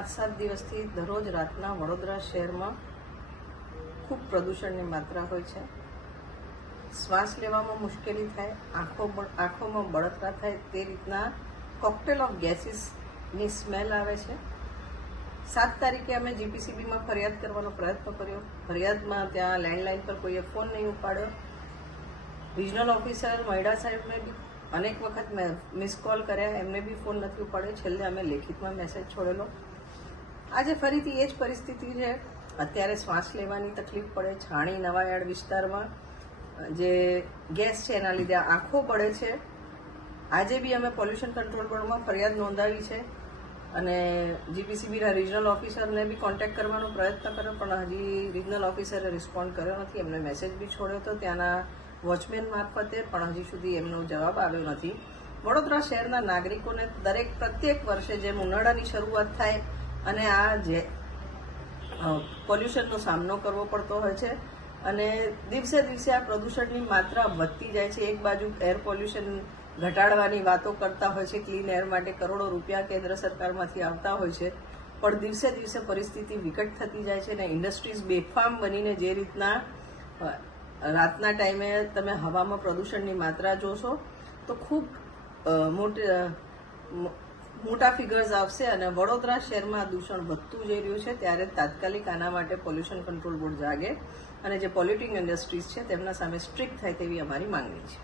5-7 દિવસથી દરરોજ રાતના વડોદરા શહેરમાં ખૂબ પ્રદૂષણની માત્રા હોય છે. શ્વાસ લેવામાં મુશ્કેલી થાય, આંખોમાં બળતરા થાય, તે રીતના કોકટેલ ઓફ ગેસીસની સ્મેલ આવે છે. 7 તારીખે અમે જીપીસીબીમાં ફરિયાદ કરવાનો પ્રયત્ન કર્યો. ફરિયાદમાં ત્યાં લેન્ડલાઇન પર કોઈએ ફોન નહીં ઉપાડ્યો. રિજનલ ઓફિસર મહિડા સાહેબને બી અનેક વખત મેં મિસ કોલ કર્યા, એમને બી ફોન નથી ઉપાડ્યો. છેલ્લે અમે લેખિતમાં મેસેજ છોડેલો. આજે ફરીથી એ જ પરિસ્થિતિ છે. અત્યારે શ્વાસ લેવાની તકલીફ પડે. છાણી નવાયાર્ડ વિસ્તારમાં જે ગેસ છે એના લીધે આંખો બળે છે. આજે બી અમે પોલ્યુશન કંટ્રોલ બોર્ડમાં ફરિયાદ નોંધાવી છે અને જીપીસીબીના રિજનલ ઓફિસરને બી કોન્ટેક્ટ કરવાનો પ્રયત્ન કર્યો, પણ હજી રિજનલ ઓફિસરે રિસ્પોન્ડ કર્યો નથી. એમને મેસેજ બી છોડ્યો હતો ત્યાંના વોચમેન મારફતે, પણ હજી સુધી એમનો જવાબ આવ્યો નથી. વડોદરા શહેરના નાગરિકોને પ્રત્યેક વર્ષે જેમ ઉનાળાની શરૂઆત થાય અને આ જે પોલ્યુશનનો સામનો કરવો પડતો હોય છે અને દિવસે દિવસે આ પ્રદૂષણની માત્રા વધતી જાય છે. એક બાજુ એર પોલ્યુશન ઘટાડવાની વાતો કરતા હોય છે, ક્લીન એર માટે કરોડો રૂપિયા કેન્દ્ર સરકારમાંથી આવતા હોય છે, પણ દિવસે દિવસે પરિસ્થિતિ વિકટ થતી જાય છે અને ઇન્ડસ્ટ્રીઝ બેફામ બનીને જે રીતના રાતના ટાઈમે તમે હવામાં પ્રદૂષણની માત્રા જોશો તો ખૂબ મોટા ફિગર્સ આવશે અને વડોદરા શહેરમાં દૂષણ વધતું જઈ રહ્યું છે. ત્યારે તાત્કાલિક આના માટે પોલ્યુશન કંટ્રોલ બોર્ડ જાગે અને જે પોલ્યુટિંગ ઇન્ડસ્ટ્રીઝ છે તેમના સામે સ્ટ્રિક્ટ થાય તેવી અમારી માંગણી છે.